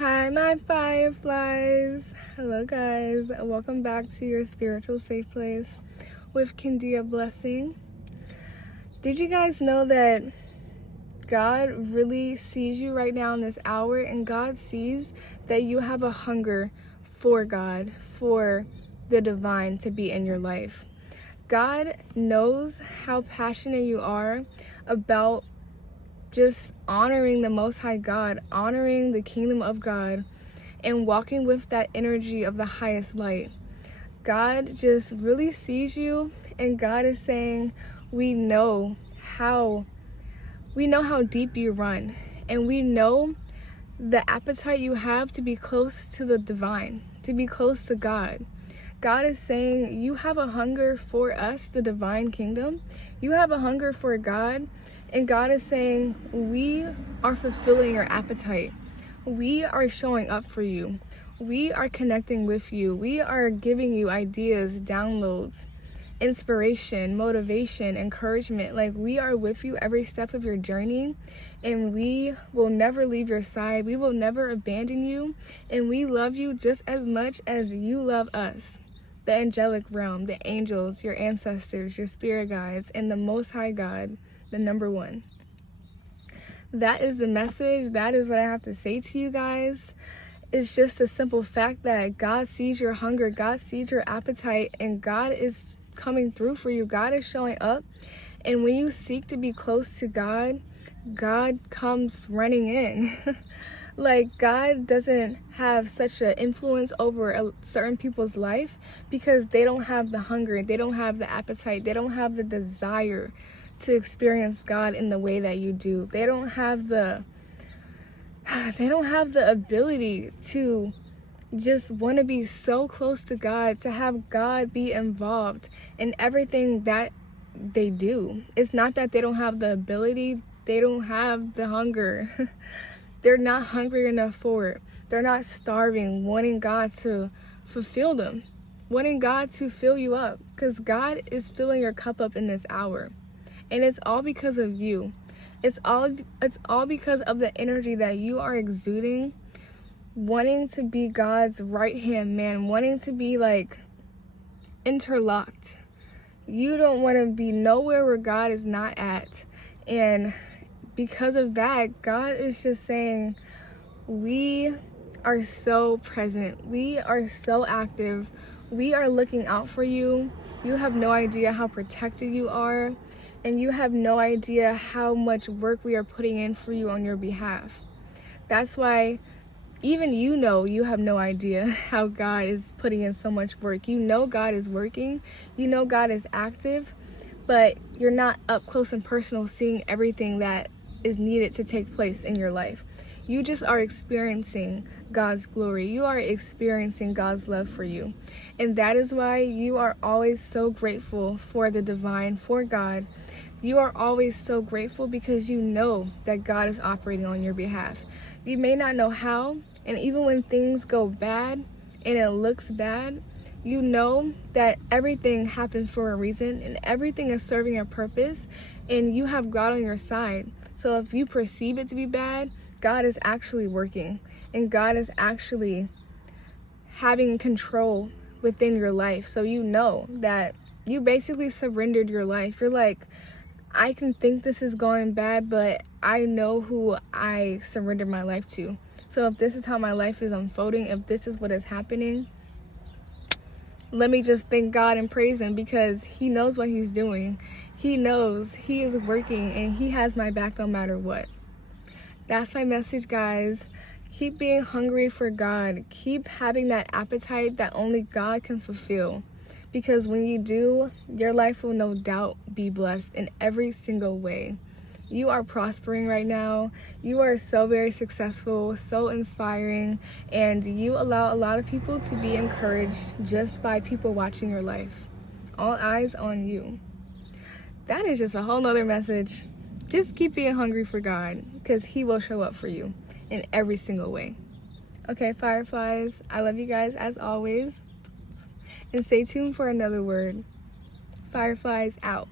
Hi, my fireflies. Hello, guys. Welcome back to your spiritual safe place with Kindia Blessing. Did you guys know that God really sees you right now in this hour, and God sees that you have a hunger for God, for the divine to be in your life? God knows how passionate you are about just honoring the Most High God, honoring the kingdom of God, and walking with that energy of the highest light. God just really sees you, and God is saying, we know how deep you run, and we know the appetite you have to be close to the divine, to be close to God. God is saying you have a hunger for us, the divine kingdom. You have a hunger for God. And God is saying we are fulfilling your appetite. We are showing up for you. We are connecting with you. We are giving you ideas, downloads, inspiration, motivation, encouragement. Like, we are with you every step of your journey, and we will never leave your side. We will never abandon you, and we love you just as much as you love us. The angelic realm, the angels, your ancestors, your spirit guides, and the Most High God, the number one. That is the message. That is what I have to say to you guys. It's just a simple fact that God sees your hunger, God sees your appetite, and God is coming through for you. God is showing up. And when you seek to be close to God, God comes running in. Like, God doesn't have such an influence over certain people's life because they don't have the hunger, they don't have the appetite, they don't have the desire to experience God in the way that you do. They don't have the ability to just want to be so close to God, to have God be involved in everything that they do. It's not that they don't have the ability, they don't have the hunger. They're not hungry enough for it. They're not starving, wanting God to fulfill them, wanting God to fill you up, because God is filling your cup up in this hour. And it's all because of you. It's all because of the energy that you are exuding, wanting to be God's right-hand man, wanting to be like interlocked. You don't want to be nowhere where God is not at. And because of that, God is just saying, we are so present. We are so active. We are looking out for you. You have no idea how protected you are. And you have no idea how much work we are putting in for you on your behalf. That's why even you have no idea how God is putting in so much work. You know God is working. You know God is active. But you're not up close and personal seeing everything that is needed to take place in your life. You just are experiencing God's glory. You are experiencing God's love for you. And that is why you are always so grateful for the divine, for God. You are always so grateful because you know that God is operating on your behalf. You may not know how, and even when things go bad and it looks bad, you know that everything happens for a reason and everything is serving a purpose, and you have God on your side. So if you perceive it to be bad, God is actually working, and God is actually having control within your life. So you know that you basically surrendered your life. You're like, I can think this is going bad, but I know who I surrendered my life to. So if this is how my life is unfolding, if this is what is happening, let me just thank God and praise him, because he knows what he's doing. He knows he is working, and he has my back no matter what. That's my message, guys. Keep being hungry for God. Keep having that appetite that only God can fulfill. Because when you do, your life will no doubt be blessed in every single way. You are prospering right now. You are so very successful, so inspiring, and you allow a lot of people to be encouraged just by people watching your life. All eyes on you. That is just a whole nother message. Just keep being hungry for God, because he will show up for you in every single way. Okay, fireflies, I love you guys as always. And stay tuned for another word. Fireflies out.